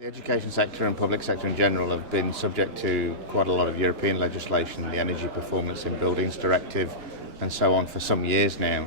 The education sector and public sector in general have been subject to quite a lot of European legislation, the Energy Performance in Buildings Directive and so on for some years now,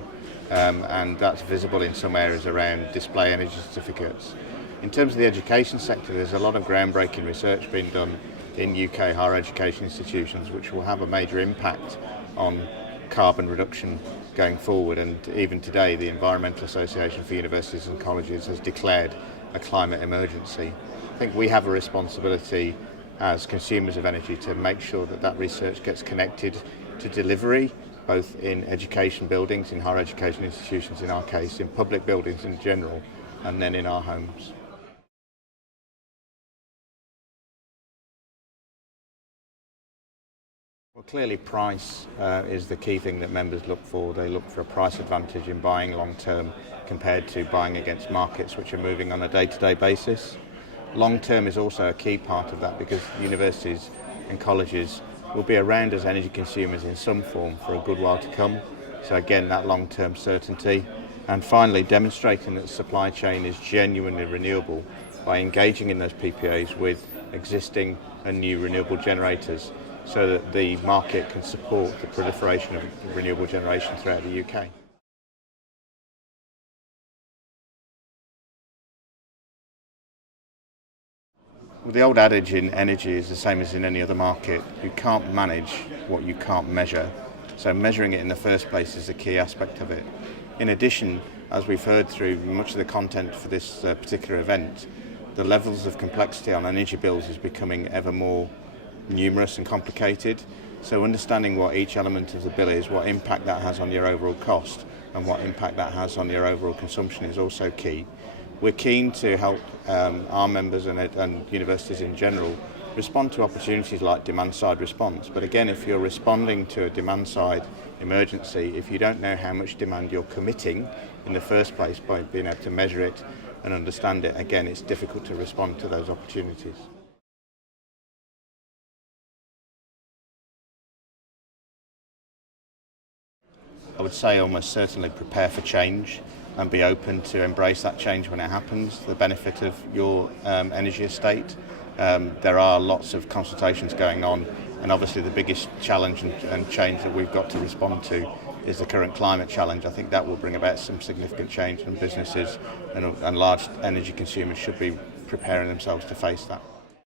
and that's visible in some areas around display energy certificates. In terms of the education sector, there's a lot of groundbreaking research being done in UK higher education institutions which will have a major impact on carbon reduction going forward, and even today the Environmental Association for Universities and Colleges has declared a climate emergency. I think we have a responsibility as consumers of energy to make sure that that research gets connected to delivery, both in education buildings, in higher education institutions in our case, in public buildings in general, and then in our homes. Well, clearly price is the key thing that members look for. They look for a price advantage in buying long term compared to buying against markets which are moving on a day-to-day basis. Long term is also a key part of that because universities and colleges will be around as energy consumers in some form for a good while to come. So again, that long term certainty. And finally, demonstrating that the supply chain is genuinely renewable by engaging in those PPAs with existing and new renewable generators so that the market can support the proliferation of renewable generation throughout the UK. Well, the old adage in energy is the same as in any other market. You can't manage what you can't measure. So measuring it in the first place is a key aspect of it. In addition, as we've heard through much of the content for this particular event, the levels of complexity on energy bills is becoming ever more numerous and complicated. So understanding what each element of the bill is, what impact that has on your overall cost, and what impact that has on your overall consumption is also key. We're keen to help our members and universities in general respond to opportunities like demand-side response. But again, if you're responding to a demand-side emergency, if you don't know how much demand you're committing in the first place by being able to measure it and understand it, again, it's difficult to respond to those opportunities. I would say almost certainly prepare for change and be open to embrace that change when it happens, the benefit of your energy estate. There are lots of consultations going on, and obviously the biggest challenge and change that we've got to respond to is the current climate challenge. I think that will bring about some significant change, and businesses and large energy consumers should be preparing themselves to face that.